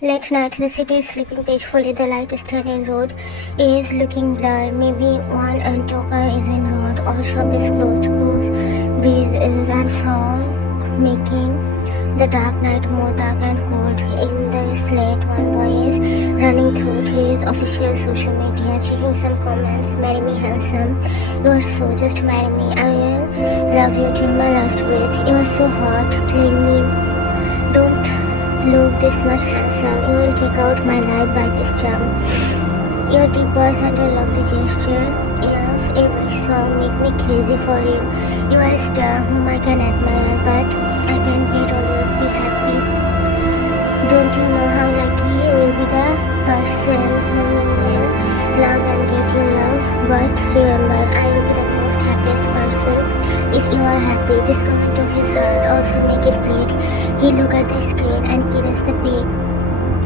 Late night, the city is sleeping peacefully. The light stunning road is looking blurred. Maybe one car is en route. All shop is closed. Close breeze is and fog making the dark night more dark and cold. In the slate, one boy is running through his official social media, checking some comments. Marry me, handsome. You are so. Just marry me. I will love you till my last breath. You are so hot. Claim me. Don't look this much handsome. You will take out my life by this charm. Your deep voice and your lovely gesture of every song make me crazy for you. You are a star whom I can admire, but I can't yet always be happy. Don't you know how lucky you will be the person whom you will love and get your love? But remember, I will be the most happiest person if you are happy. This comment of his heart also make it bleed. He look at the screen and kills the pig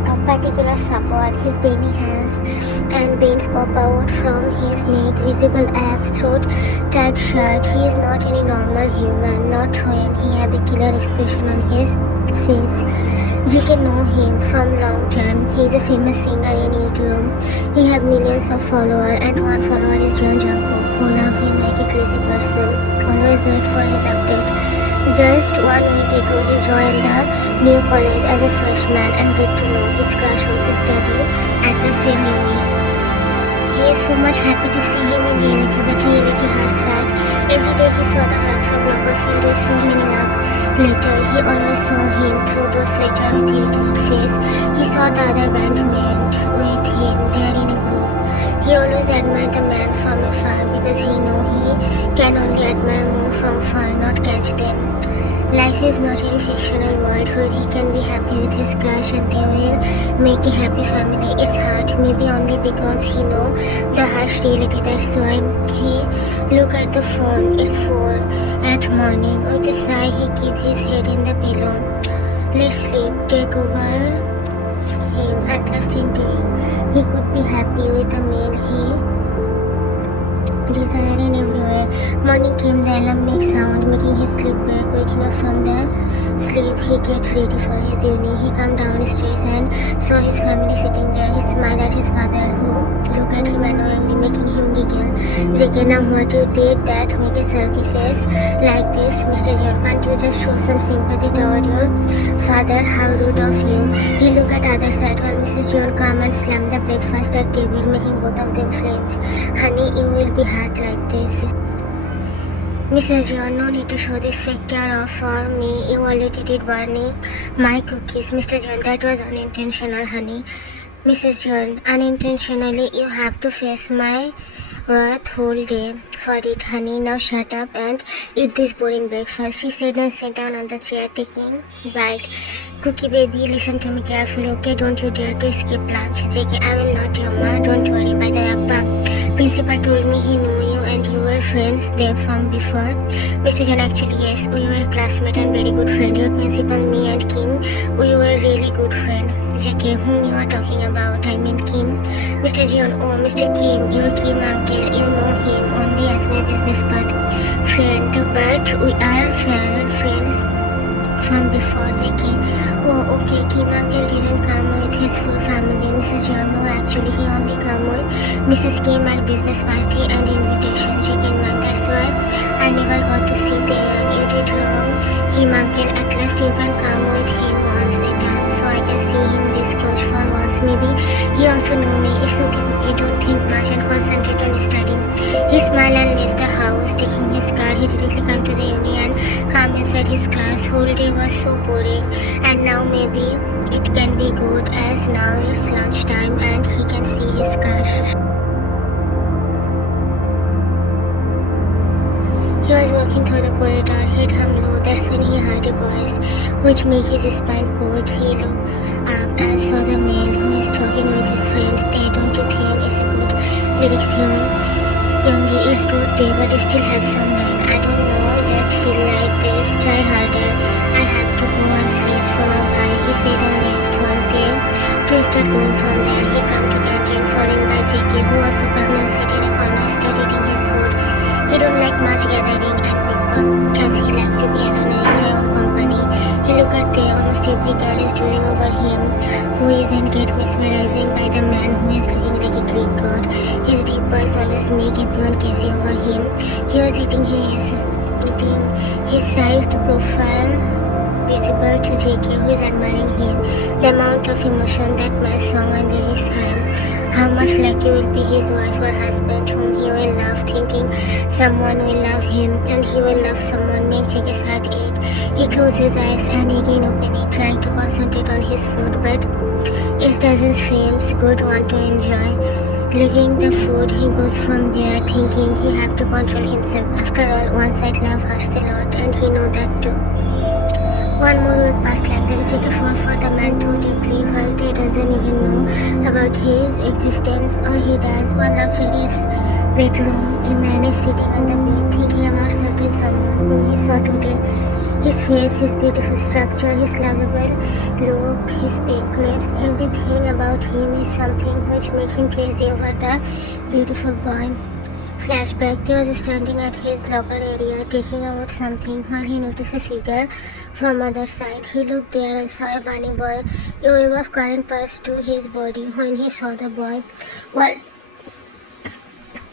of particular support. His baby hands and veins pop out from his neck, visible abs, throat, tight shirt. He is not any normal human, not when he have a killer expression on his face. JK know him from long time. He is a famous singer in YouTube. He have millions of followers, and one follower is Taekook, who love him like a crazy person. Always wait for his update. Just 1 week ago, he joined the new college as a freshman and get to know his crush also study at the same uni. He is so much happy to see him in reality, but reality hurts, right? Every day he saw the heartthrob locker filled with so many love letters. He always saw him through those letters with irritated face. He saw the other bandmates with him there in a group. He always admired the man from afar because he know he can only admire moon from far, not catch them. Life is not in a fictional world where he can be happy with his crush and they will make a happy family. It's hard, maybe only because he know the harsh reality. That's why he look at the phone. It's 4 at morning. With a sigh, he keep his head in the pillow. Let's sleep. Take over him. At last in day, he could be happy with the man he desired in every way. Morning came, the alarm makes sound, making his sleep break. Waking up from the sleep, he get ready for his evening. He come downstairs and saw his family sitting there. He smiled at his father, who looked at him annoyingly, making him giggle. JK, now what you did that make a sulky face like this? Mr. John, can't you just show some sympathy toward your father? How rude of you. He looked at other side while Mrs. John come and slammed the breakfast at table, making both of them flinch. Honey, you will be hurt like this. Mrs. John, no need to show this fake care of for me. You already did burning my cookies. Mr. John, that was unintentional, honey. Mrs. John, unintentionally, you have to face my wrath whole day for it, honey. Now shut up and eat this boring breakfast. She said and sat down on the chair, taking bite. Cookie baby, listen to me carefully, okay? Don't you dare to escape lunch. JK, I will not, your ma. Don't worry. By the way, principal told me he knew you and you were friends there from before. Mr. John, actually yes, we were classmates and very good friend. Your principal, me and Kim, we were really good friend. JK, whom you are talking about? I mean Kim. Mr. John, oh Mr. Kim, your Kim uncle, you know him only as my business friend, but we are friends from before. JK, oh okay, Kim uncle didn't come with his full family. Mrs. John, no, actually he only come with Mrs. Kim at business party and invitation. JK, man, that's why I never got to see them. You did wrong, Kim uncle. At last you can come with him once a time, so I can see him this close for once. Maybe he also know me. It's okay, Cookie, don't think much and concentrate on studying. He smiled and left the house. Taking his car, he directly came to the uni and come inside his class. Whole day was so boring, and now maybe it can be good as now it's lunchtime and he can see his crush. He was walking through the corridor, head hung low. That's when he heard a voice which made his spine cold. He looked up and saw the man who is talking with his friend. They, don't you think it's a good direction? Youngie, it's good day, but it still have some lag. I don't know, just feel like this. Try harder. I have to go and sleep, so now bye. He said and left. While they twisted going from there, he come to canteen, followed by JK, who was a permanent sit in a corner, started eating his food. He don't like much gathering and people, as he liked to be alone and enjoy own company. He looked at them almost every every girl is drooling over him. Who isn't get mesmerizing by the man who is looking like a Greek god? His deep voice always make everyone crazy over him. He was eating his side profile visible to JK, who is admiring him. The amount of emotion that man's song and lyrics have. How much lucky will be his wife or husband whom he will love, thinking someone will love him and he will love someone, make JK's heart ache. He closes his eyes and again open it, trying to concentrate on his food, but it doesn't seem good one to enjoy. Leaving the food, he goes from there thinking he have to control himself. After all, one-side love hurts a lot and he know that too. One more week passed like that. JK fell for the man too deeply, while he doesn't even know about his existence, or he does. One luxurious bedroom, a man is sitting on the bed thinking about certain someone whom he saw today. His face, his beautiful structure, his lovable look, his pink lips, everything about him is something which makes him crazy over the beautiful boy. Flashback, he was standing at his locker area taking out something while he noticed a figure from other side. He looked there and saw a bunny boy. A wave of current passed to his body when he saw the boy.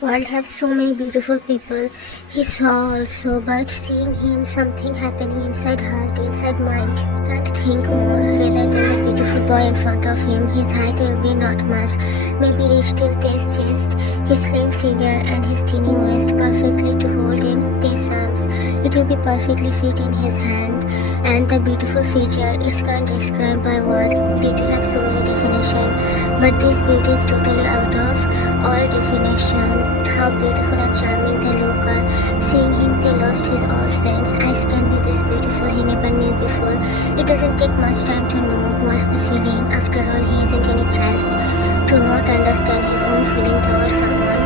World have so many beautiful people, he saw also, but seeing him, something happening inside heart, inside mind. Can't think more rather than the beautiful boy in front of him. His height will be not much, maybe reach till his chest, his slim figure and his teeny waist perfectly to hold in his arms. It will be perfectly fit in his hand, and the beautiful feature, it can't describe by word. Beauty have so many definitions, but this beauty is totally out of all definition. How beautiful and charming they look are. Seeing him, they lost his all sense. Eyes can be this beautiful he never knew before. It doesn't take much time to know what's the feeling. After all, he isn't any child to not understand his own feeling towards someone.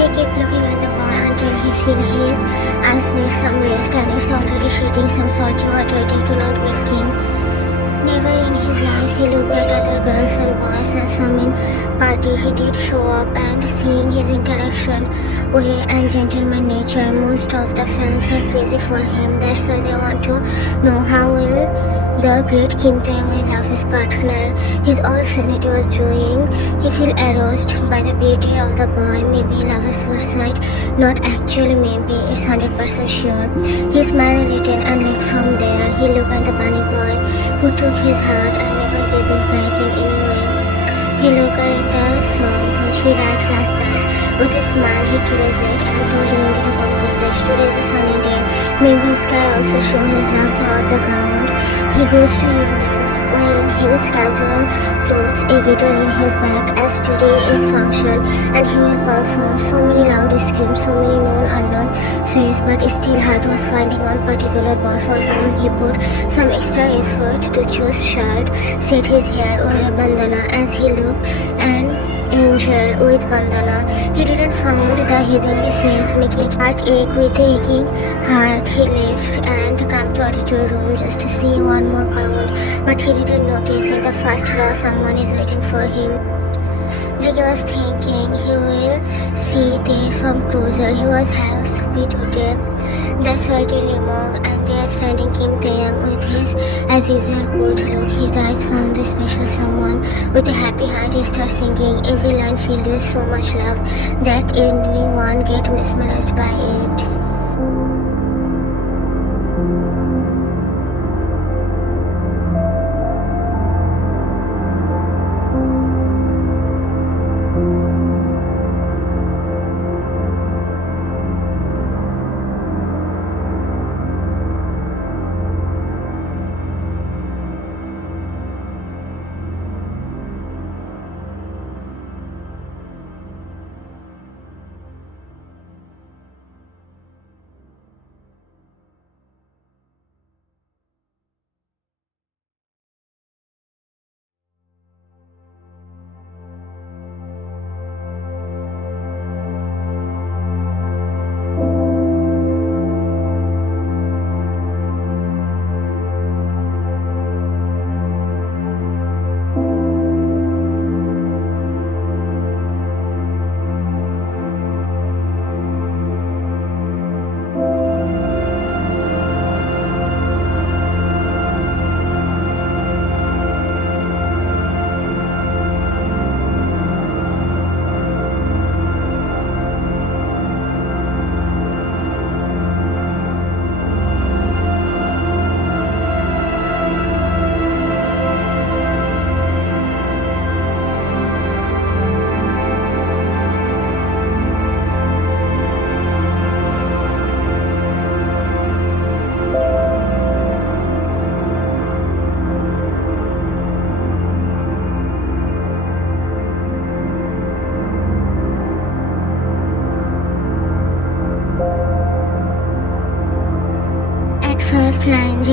He kept looking at the boy until he feel his eyes need some rest, and it's already shedding some salty water to not wake him. Never in his life he looked at other girls and boys, and some in party he did show up, and seeing his interaction way and gentleman nature, most of the fans are crazy for him. That's why they want to know how will the great Kim Tae-young will love his partner. His all sanity was drawing. He feel aroused by the beauty of the boy, maybe lovers first sight, not actually maybe, it's 100% sure. He smiled a little and left from there. He looked at the bunny boy who took his heart and never gave it back in any way. He looked at the song which he wrote last night. With a smile he caressed it and told him to compose it. Today is a sunny day. Maybe sky also show his love throughout the ground. He goes to evening wearing his casual clothes, a guitar in his bag, as today is function, and he will perform so many loud screams, so many known unknown face, but still heart was finding one particular boy for whom he put some extra effort to choose shirt, set his hair, wear a bandana as he looked an angel with bandana. He didn't find the heavenly face making heart ache. With a aching heart he left and come to auditor room just to see one more crowd, but he didn't notice in the first row someone is waiting for him. JK was thinking he will see they from closer. He was half stupid today. The curtain removed and there standing Kim Tae-young with his as usual cold look. His eyes found the special someone. With a happy heart he starts singing. Every line filled with so much love that everyone get mesmerized by it.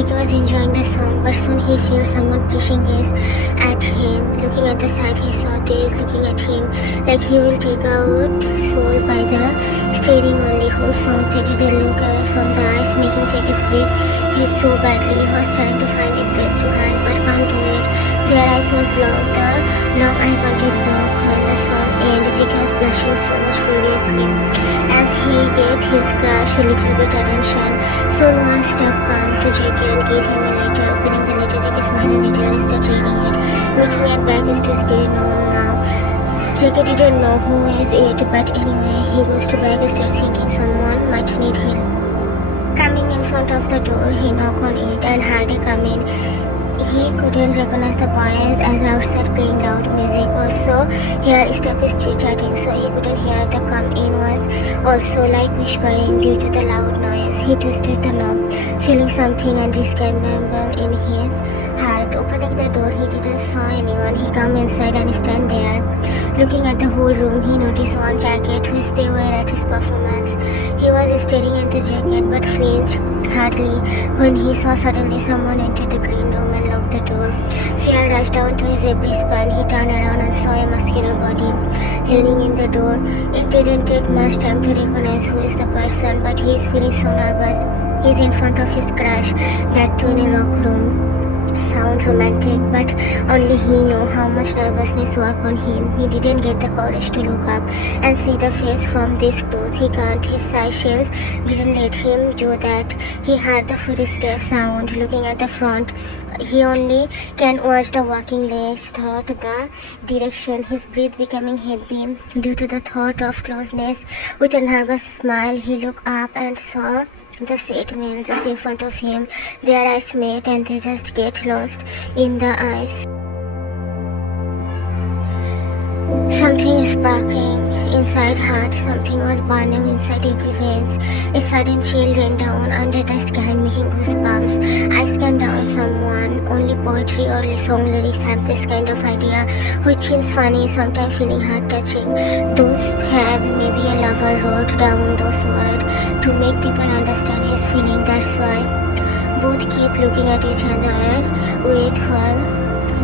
JK was enjoying the song, but soon he feels someone pushing his at him. Looking at the side, he saw Tae looking at him like he will take out soul by the staring only. Whole song they didn't look away from the eyes, making JK's breathe his so badly. He was trying to find a place to hide, but can't do it. Their eyes was locked. The long eye contact broke when the song ended. JK was blushing so much furiously as he gave his crush a little bit attention. Soon one step came to JK and gave him a letter. Opening the letter, JK smiled and literally started reading it. Meet me at backstage green room now. JK didn't know who is it, but anyway, he goes to backstage thinking someone might need help. Coming in front of the door, he knocked on it and Hardy come in. He couldn't recognize the boys as outside playing loud music. Also, here Step is chit-chatting, so he couldn't hear the come-in was also like whispering due to the loud noise. He twisted the knob, feeling something unreasonable in his heart. Opening the door, he didn't saw anyone. He come inside and stand there. Looking at the whole room, he noticed one jacket which they were at his performance. He was staring at the jacket but flinched hardly when he saw suddenly someone enter the green room and locked the door. Fear rushed down to his every spine. He turned around and saw a muscular body leaning in the door. It didn't take much time to recognize who is the person, but he is feeling so nervous. He's in front of his crush, that too in a locked room. Sound romantic, but only he knew how much nervousness worked on him. He didn't get the courage to look up and see the face from this close. He can't. His side shelf didn't let him do that. He heard the footstep sound. Looking at the front, he only can watch the walking legs throughout the direction. His breath becoming heavy due to the thought of closeness. With a nervous smile, he looked up and saw the set male just in front of him. Their eyes met and they just get lost in the eyes. Something is sparkling inside heart, something was burning inside every veins. A sudden chill ran down under the skin, making goosebumps. I scanned down someone. Only poetry or song lyrics have this kind of idea, which seems funny, sometimes feeling heart-touching. Those have maybe a lover wrote down those words to make people understand his feeling. That's why both keep looking at each other with her.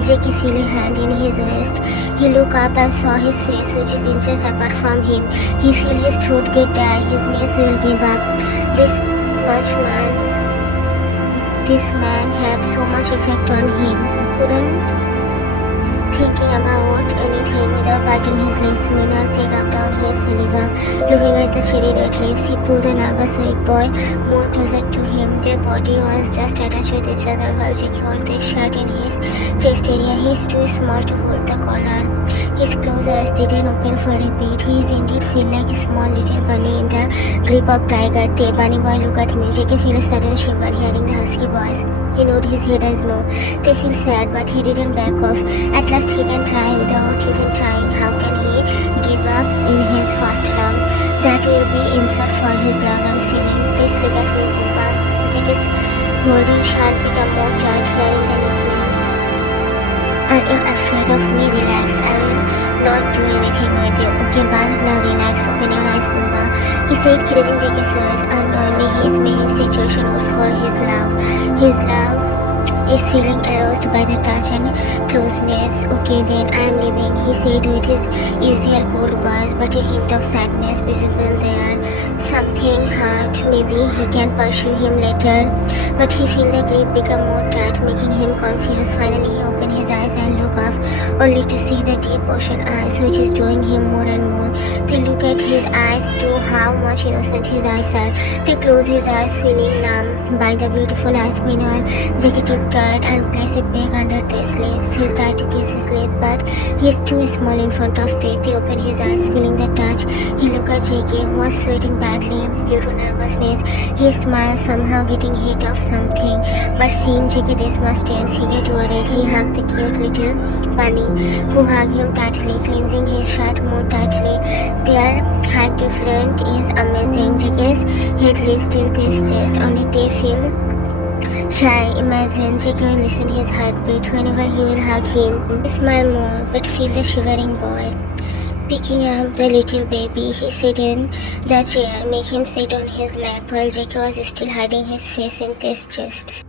JK feel a hand in his waist. He looked up and saw his face, which is inches apart from him. He feel his throat get dry, his knees will give up. This man have so much effect on him. Couldn't thinking about anything without biting his lips. Meanwhile, Tae up down his saliva. Looking at the cherry red lips, he pulled the nervous weak boy more closer to him. Their body was just attached with each other while JK held the shirt in his chest area. He is too small to hold the collar. His closed eyes didn't open for a bit. He is indeed feel like a small little bunny in the grip of tiger. Tae, bunny boy, look at me. JK feel a sudden shiver hearing the husky voice. He nodded his head as no. They feel sad, but he didn't back off. At last he can try without even trying. How can he give up in his first love? That will be insult for his love and feeling. Please look at me, Poopa. JK's holding shirt become more tight, hearing the nickname. Are you afraid of me? Relax. I will not do anything with you. Okay, but now relax. Open your eyes, Poopa. He said, caressing JK's voice. Unknowingly, he is making situation worse for his love. His love is feeling aroused by the touch and closeness. Okay then, I am leaving, he said with his usual cold voice, but a hint of sadness visible there. Something hurt, maybe he can pursue him later, but he feel the grip become more tight, making him confused. Finally, he opened his eyes and looked up, only to see the deep ocean eyes, which is drawing him more and more. They look at his eyes too, how much innocent his eyes are. They close his eyes, feeling numb by the beautiful eyes. Meanwhile, JK tiptoed and placed a bag under Tae's lips. He tried to kiss his lip, but he is too small in front of Tae. He opened his eyes, feeling the touch. He looked at JK, who was sweating badly due to nervousness. He smiled, somehow getting hit of something, but seeing JK this much tense, he get worried. He hugged the cute little bunny, who hugged him tightly, cleansing his shirt more tightly. Their height difference is amazing. JK's head reached till Tae's chest, only Tae feel shy. Imagine JK will listen his heartbeat whenever he will hug him. He smile more, but feel the shivering boy. Picking up the little baby, he sat in the chair, make him sit on his lap while JK was still hiding his face in Tae's chest.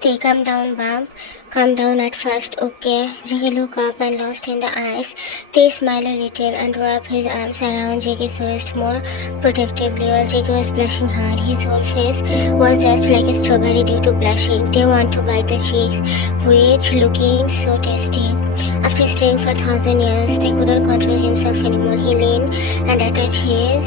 They calm down, Bob. Calm down at first, okay? Jiggy look up and lost in the eyes. They smile a little and wrap his arms around Jiggy's waist more protectively while Jiggy was blushing hard. His whole face was just like a strawberry due to blushing. They want to bite the cheeks, which looking so tasty. After staying for 1,000 years, they couldn't control himself anymore. He leaned and attached his.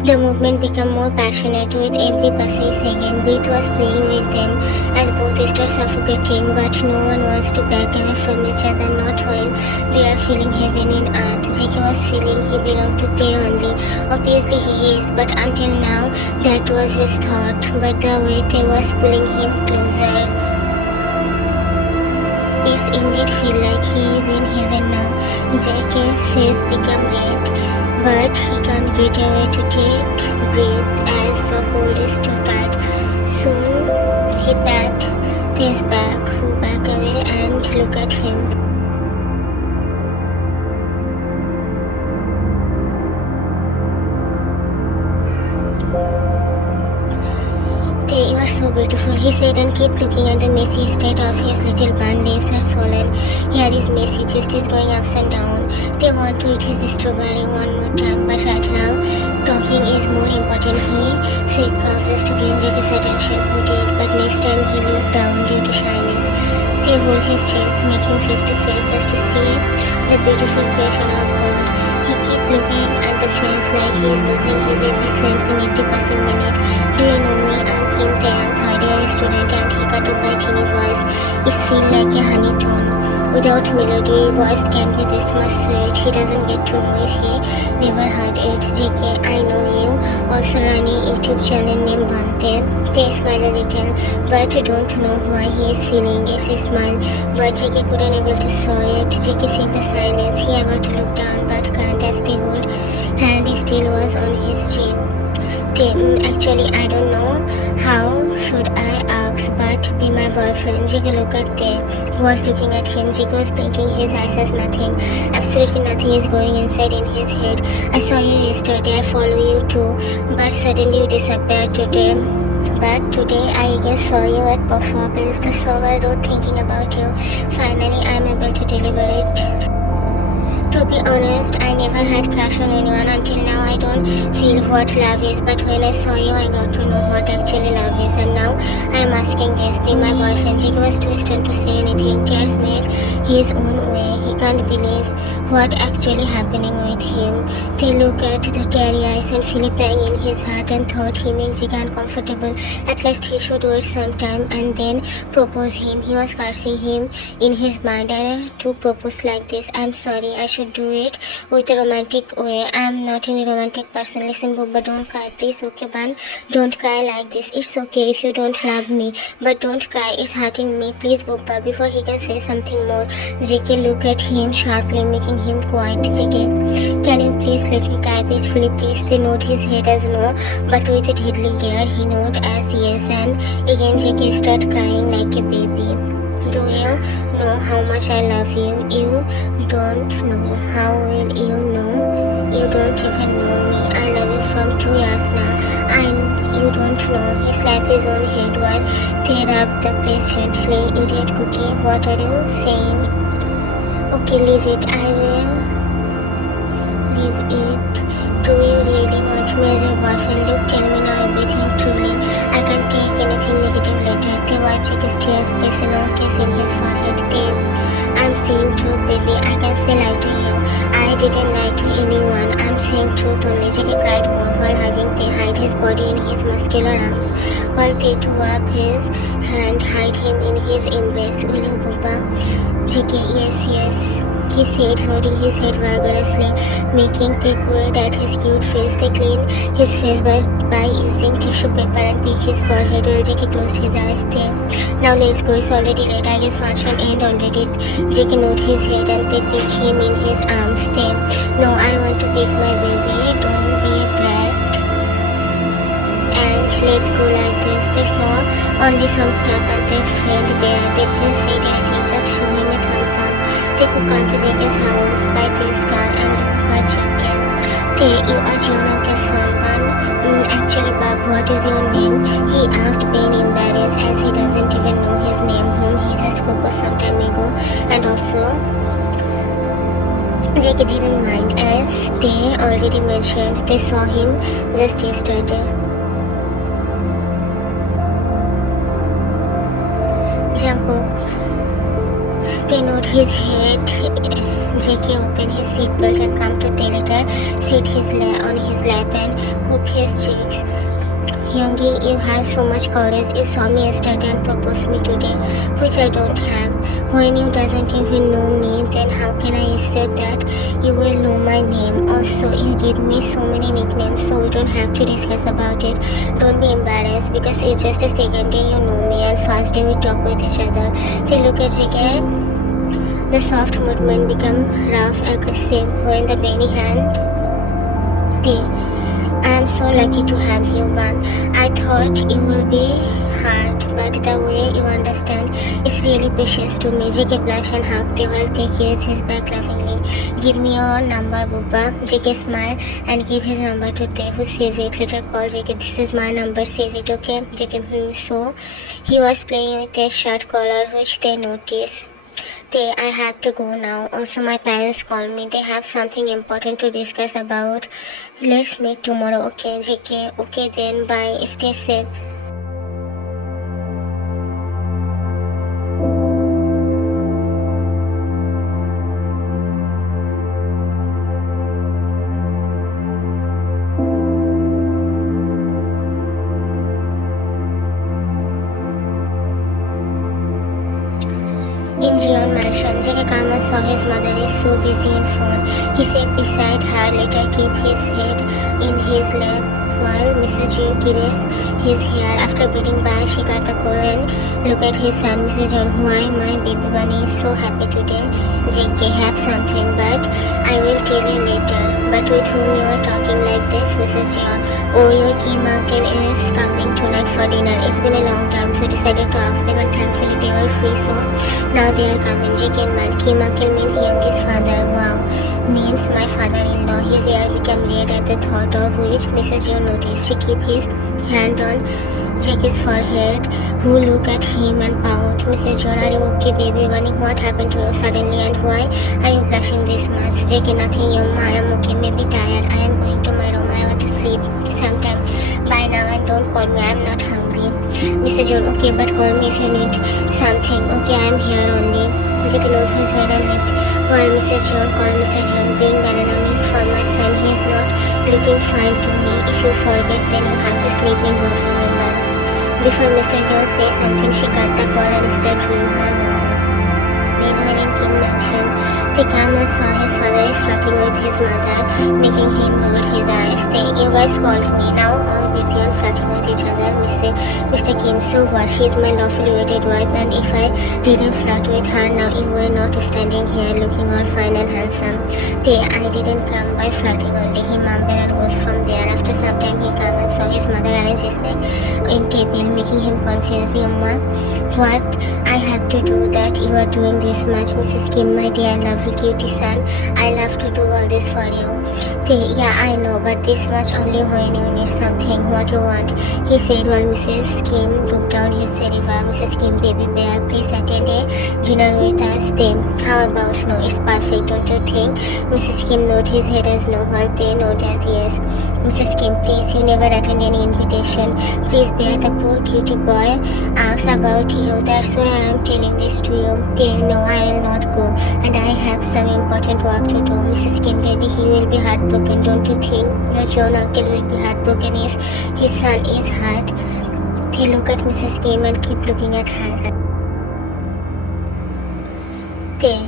The movement became more passionate with every passing second. Breath was playing with them as both start suffocating, but no one wants to back away from each other, not when they are feeling heaven in earth. J.K. was feeling he belonged to Tay only. Obviously he is, but until now that was his thought. But the way Tay was pulling him closer, it's indeed feel like he is in heaven now. J.K.'s face became red, but he can't get away to take breath as the hold is too tight. Soon he pat Tay's back, who back away and look at him. Tay, you are so beautiful, he said, and keep looking at the messy state of his little bun. Leaves are swollen. Here is messy, chest is going ups and down. They want to eat his strawberry one more time, but right now talking is more important. He fake coughed just to gain Jackie's attention, who did, but next time he looked down due to shyness. They hold his chest, making face to face just to see the beautiful creation of God. He keep looking at the face like he is losing his every sense in every passing minute. Do you know me? I'm Kim Taeyang, third year student, and he got up by teeny voice. It feels like a honey tone. Without melody, voice can be this much sweet. He doesn't get to know if he never heard it. JK, I know you. Also running YouTube channel named Bante. They smile a little, but don't know why he is feeling. It's a smile, but JK couldn't able to saw it. JK felt the silence. He about to look down, but can't as the old hand still was on his chin. Actually, I don't know how should I ask, but be my boyfriend. Jiggy looked at Tay, who was looking at him. Jiggy was blinking his eyes as nothing. Absolutely nothing is going inside in his head. I saw you yesterday, I follow you too, but suddenly you disappeared today. But today I again saw you at performance. The song I wrote thinking about you. Finally, I am able to deliver it. To be honest, I never had crush on anyone until now. I don't feel what love is, but when I saw you, I got to know what actually love is. And now I am asking this, be my boyfriend. Jake was too stunned to say anything. Tears made his own way. He can't believe what actually happening with him. They look at the teary eyes and feel a pang in his heart and thought he makes Jake uncomfortable. At least he should wait some time and then propose him. He was cursing him in his mind, and to propose like this, I'm sorry, I should do it with a romantic way. I'm not a romantic person. Listen, Bubba, don't cry, please. Okay, Ban, don't cry like this. It's okay if you don't love me, but don't cry. It's hurting me. Please, Bubba. Before he can say something more, JK look at him sharply, making him quiet. JK, can you please let me cry peacefully, please? They nod his head as no, but with a diddly ear, he nod as yes, and again JK start crying like a baby. Do you know how much I love you? You don't know. How will you know? You don't even know me. I love you from 2 years now. And you don't know. He slapped his own head while they rubbed the place gently. Idiot Cookie, what are you saying? Okay, leave it. I will leave it. Do you really want me as your boyfriend? Look, tell me now everything truly. I can't take anything negative later. They wipe his tears, place a long kiss in his forehead. I'm saying truth, baby. I can say lie to you. I didn't lie to anyone. I'm saying truth only. Jackie cried more while hugging Tay, hide his body in his muscular arms, while Tay to wrap his hand, hide him in his embrace. Will you, Papa? Jackie, yes, yes, he said, nodding his head vigorously, making Tay quail at his cute face. They cleaned his face by using tissue paper and picked his forehead while Jackie closed his eyes. Tay, now let's go, it's already late. I guess function end already. Jackie nodded his head and Tay picked him in his arms. Tay, no, I want to pick my baby. Don't be a brat. And let's go like this. They saw only some stuff and Tay's friend there. They didn't say anything, just show him a thumbs up. They could come to Jackie's house, buy Tay's car and look at Jackie. Tay, you are John Uncle's son, Ban. Actually, Bob, what is your name? He asked, being embarrassed. He didn't mind, as they already mentioned they saw him just yesterday. Jungkook, they nod his head. JK opened his seatbelt and come to Taylor, sit on his lap and coop his cheeks. Youngie, you have so much courage. You saw me yesterday and proposed me today, which I don't have. When you doesn't even know me, then how can I accept that you will know my name? Also, you give me so many nicknames, so we don't have to discuss about it. Don't be embarrassed, because it's just a second day you know me and first day we talk with each other. They look at JK. The soft movement become rough, aggressive when the bony hand. I am so lucky to have you, Ban. I thought you will be hurt, but the way you understand is really precious to me. JK blush and hug the while they kiss his back lovingly. Give me your number, Bubba. JK smile and give his number to Tae, who save it. Later call JK, this is my number, save it, okay? JK, So he was playing with a shirt collar, which they noticed. I have to go now. Also, my parents call me. They have something important to discuss about. Let's meet tomorrow, okay, JK? Okay then, bye. Stay safe. In Jeon mansion, JK Kama saw his mother is so busy in phone. He sat beside her, later keep his head in his lap while Mr. Jeon caressed his hair. After beating by, she got the call and look at his son. Mr. Jeon, why my baby bunny is so happy today? JK, have something, but I will tell you later. But with whom you are talking like this, Mrs. Jeon? Oh, your Kim uncle is coming tonight for dinner. It's been a long time, so decided to ask them, and thankfully they were free, so now they are coming. JK and man, Kim uncle mean Hyung's father. Wow, means my father-in-law. His hair became red at the thought of which Mrs. Jeon noticed. She kept his hand on JK's forehead, who looked at him and pout. Mrs. Jeon, are you okay, baby bunny? What happened to you suddenly and why are you blushing this much? JK, nothing, Yumma. I am okay, maybe tired. I am going to my room. I want to sleep sometime. Bye now and don't call me. I am not hungry. Mr. John, okay, but call me if you need something. Okay, I am here only. JK nodded his head and left. While Mr. John called Mr. John, bring banana milk for my son. He is not looking fine to me. If you forget, then you have to sleep in room, remember. Before Mr. John says something, she cut the call and started doing her work. Meanwhile, in Kim mansion, Taekook saw his father is flirting with his mother, making him roll his eyes. You guys called me. Now all busy and flirting with each other. Mr. Kim, so what? She is my lawfully wedded wife, and if I didn't flirt with her, now you were not standing here looking all fine and handsome. I didn't come by flirting only. He mumbled and goes from there. After some time, he came and saw his mother arrange his neck in table, making him confused. Yumma, what I have to do that you are doing this much? Mrs. Kim, my dear lovely cutie son, I love to do all this for you. Yeah, I know, but this much only when you need something. What you want? He said while Mrs. Kim took down his saliva. Mrs. Kim, baby bear, please attend a dinner with us. How about no? It's perfect, don't you think? Mrs. Kim nodded his head as no, while they nodded as yes. Mrs. Kim, please, you never attend any invitation. Please bear, the poor cutie boy asks about you. That's why I am telling this to you. No, I will not go, and I have some important work to do. Mrs. Kim, baby, he will be heartbroken, don't you think? Your John uncle will be heartbroken if his son is hurt. They look at Mrs. Kim and keep looking at her.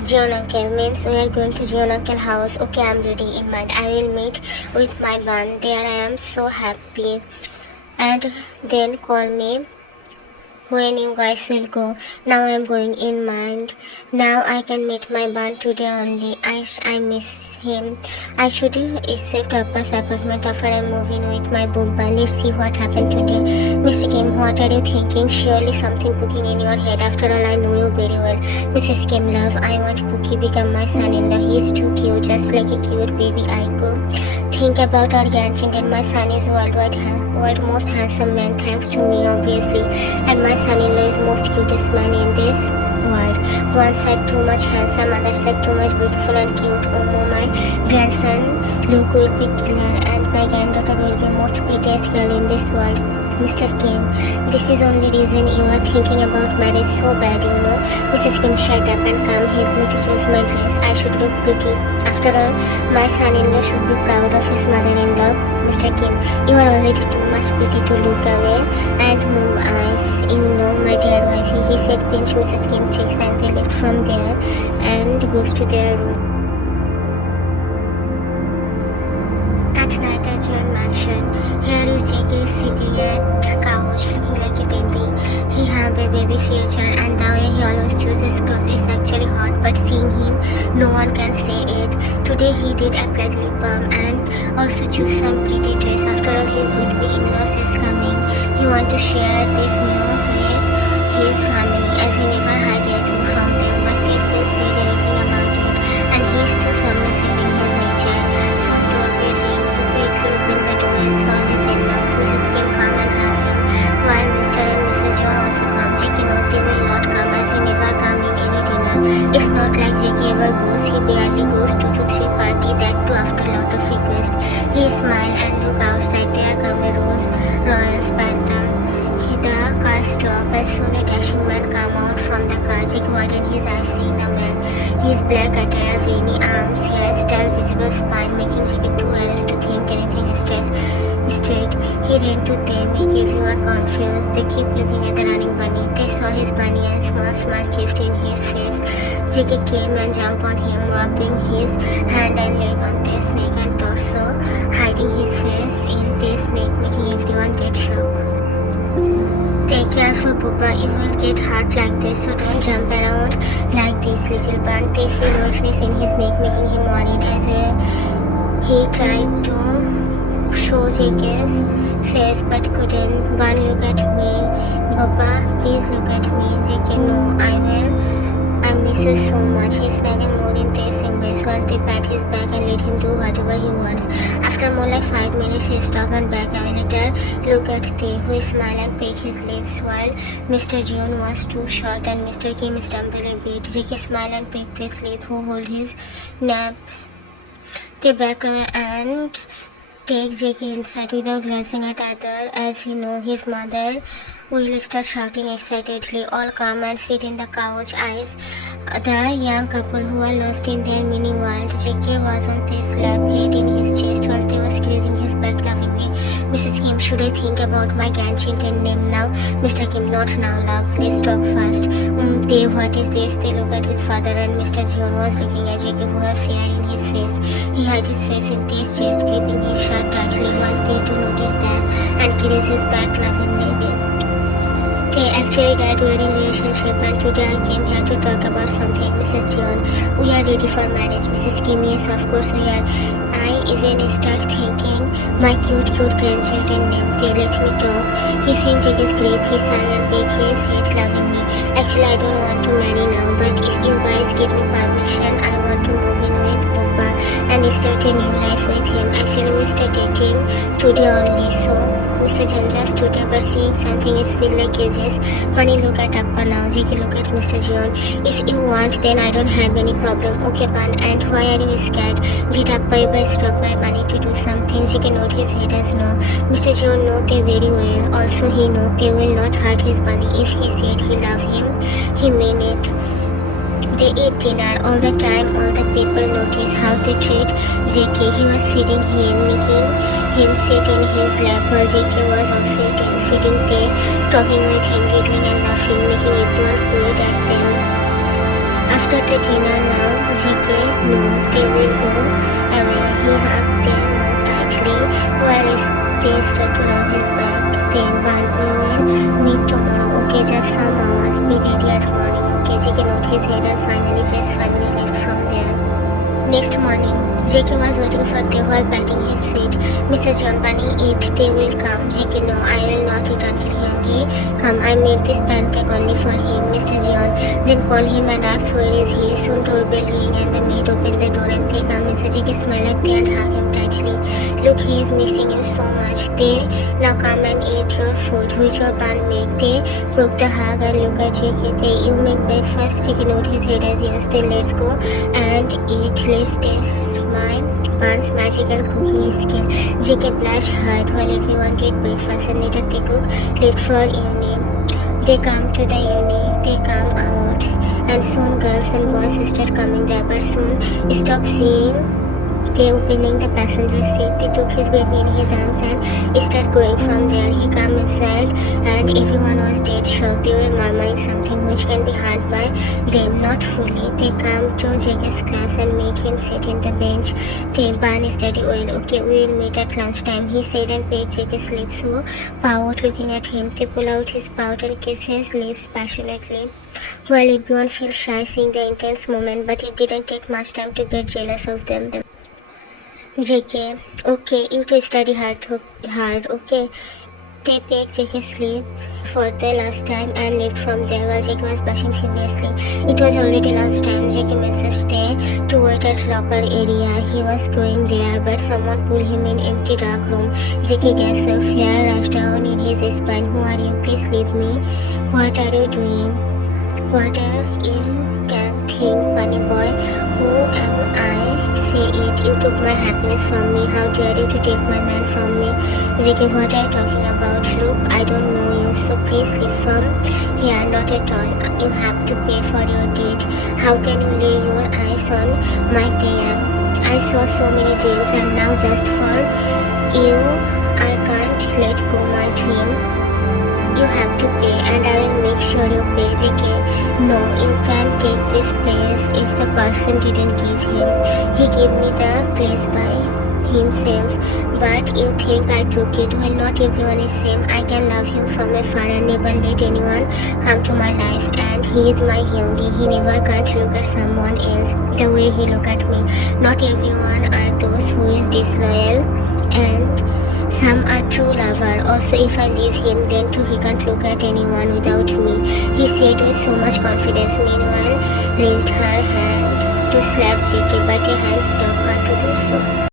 John uncle means we are going to John uncle house. Okay, I'm ready in mind. I will meet with my bun. There I am so happy. And then call me when you guys will go. Now I am going in mind. Now I can meet my bun today only. I miss him. I should accept Appa's appointment offer and move in with my bubba. Let's see what happened today. Mr. Kim, what are you thinking? Surely something cooking in your head. After all, I know you very well. Mrs. Kim, love, I want Cookie become my son-in-law. He is too cute, just like a cute baby Aiko. Think about our grandchildren. My son is world's most handsome man, thanks to me, obviously. And my son-in-law is more most cutest man in this world. One side too much handsome, other side too much beautiful and cute. Oh no, my grandson Luke will be killer and my granddaughter will be most prettiest girl in this world. Mr. Kim, this is only reason you are thinking about marriage so bad, you know. Mrs. Kim, shut up and come help me to choose my dress. I should look pretty. After all, my son-in-law should be proud of his mother-in-law. Mr. Kim, you are already too much pretty to look away and move eyes. You know, my dear wifey, he said pinch Mrs. Kim cheeks and they left from there and goes to their room. At night at John Mansion, here is JK sitting at couch looking like a baby. He have a baby future and the way he always chooses clothes is actually hot, but seeing him, no one can say it. Today he did apply lip balm and also choose some pretty dress. After all, his would-be in-laws is coming. He want to share this news with his family as he never hide anything from them, but they didn't say anything about it and he is too submissive in his nature. So doorbell ring, he quickly opened the door and saw his in-laws. Mrs. Kim come and hug him, while Mr. and Mrs. John also come. JK no, they will not come as he never come in any dinner. It's not like JK ever goes, he barely goes 2 to 3 party, that too after lot of requests. He smile and look outside, there come a Royal Phantom. The car stop and soon a dashing man come out from the car. JK widened his eyes seeing the man. His black attire, veiny arms, hairstyle, visible spine, making JK too embarrassed to think anything straight. He ran to them, make everyone confused. They keep looking at the running bunny. They saw his bunny and smile caved in his face. JK came and jumped on him, rubbing his hand and leg on the snake and torso, hiding his face in the snake, making everyone get shocked. Take care for Poopa, you will get hurt like this, so don't jump around like this, little bun. They feel wetness in his neck, making him worried as he tried to show JK's face but couldn't. Bun, look at me. Papa, please look at me. JK, no, I will. I miss you so much. He snuggled more in Tae's embrace while they pat his back and let him do whatever he wants. After more like 5 minutes, he stopped and back away. Later, look at Tae, who smiled and pecked his lips while Mr. Jeon was too short and Mr. Kim stumbled a bit. JK smiled and pecked his lip, who held his nap. They back away and take JK inside without glancing at other, as he know his mother will start shouting excitedly. All come and sit in the couch, eyes the young couple who are lost in their mini world. JK was on Tae's lap, head in his chest while Tae was squeezing his back lovingly. Mrs. Kim, should I think about my grandchildren name now? Mr. Kim, not now, love. Let's talk fast. Tae, what is this? They look at his father and Mr. Jeon was looking at JK, who had fear in his face. He had his face in Tae's chest, gripping his shirt tightly while Tae to notice that and caress his back lovingly. They actually died during relationship and today I came here to talk about something. Mrs. Jeon, we are ready for marriage. Mrs. Kim, yes, of course we are. I even start thinking my cute grandchildren name. They let me talk. He feels JK's grip, he sigh and bake his head lovingly. Actually, I don't want to marry now, but if you guys give me permission, I want to move in with Papa and start a new life with him. Actually, we start dating today only, so Mr. Jeon just today, but seeing something is feel like ages. Bunny, look at Appa now. JK, look at Mr. Jeon. If you want, then I don't have any problem. Okay, Pan, and why are you scared? Did Appa ever stop my Bunny to do something? JK nod his head as no. Mr. Jeon know Tae very well. Also, he know Tae will not hurt his Bunny. If he said he love him, he mean it. They eat dinner all the time. All the people notice how they treat JK. He was feeding him, making him sit in his lap while JK was also feeding Tae, talking with him, giggling and laughing, making everyone quit at them. After the dinner now, JK knew they will go away. He hugged Tae more tightly while Tae started to rub his back. Then, Ban, we will meet tomorrow. Okay, just some hours. Be ready at morning. Okay, JK nodded his head and finally Tae's family left from there. Next morning, JK was waiting for Tae while patting his feet. Mr. Jeon, Bunny, eat. Tae will come. JK, no, I will not eat until he come. I made this pancake only for him. Mr. Jeon, then call him and ask where is he. Soon doorbell ring and the maid opened the door and Tae come. Mr. JK smiled at Tae and hug him tightly. Look, he is missing you so much. Tae, now come and eat your food, which your Ban make. Tae broke the hug and looked at JK. You make breakfast? JK nodded his head as yes. Then let's go and eat. Let's taste my Pan's magical cooking skill. JK blushed hard while everyone did breakfast and later Taekook left for uni. They come to the uni, they come out, and soon girls and boys start coming there, but soon stop seeing. They opening the passenger seat. They took his baby in his arms and start going from there. He came inside and everyone was dead shocked. They were murmuring something which can be heard by them, not fully. They come to JK's class and make him sit in the bench. They ban study well. Okay, we will meet at lunchtime, he said and paid JK's lips who pouted looking at him. They pull out his pout and kiss his lips passionately. While everyone feels shy seeing the intense moment, but it didn't take much time to get jealous of them. JK, okay, you to study hard, okay. They packed JK's sleep for the last time and left from there while JK was blushing furiously. It was already lunchtime. JK messaged stay to wait at locker area. He was going there, but someone pulled him in empty dark room. JK gasped. Fear rushed down in his spine. Who are you? Please leave me. What are you doing? What are you can think, funny boy? Who am I? Say it. You took my happiness from me. How dare you to take my man from me? JK, what are you talking about? Look, I don't know you, so please leave from here. Not at all. You have to pay for your deed. How can you lay your eyes on my Taeyang? I saw so many dreams and now just for you, I can't let go my dream. You have to pay and I will make sure you pay. JK, no, you can't take this place if the person didn't give him. He gave me the place by himself, but you think I took it. Well, not everyone is same. I can love him from afar and never let anyone come to my life, and he is my Hyungi. He never can't look at someone else the way he look at me. Not everyone are those who is disloyal, and some are true lover. Also, if I leave him, then too he can't look at anyone without me, he said with so much confidence. Meanwhile, raised her hand to slap JK, but a hand stopped her to do so.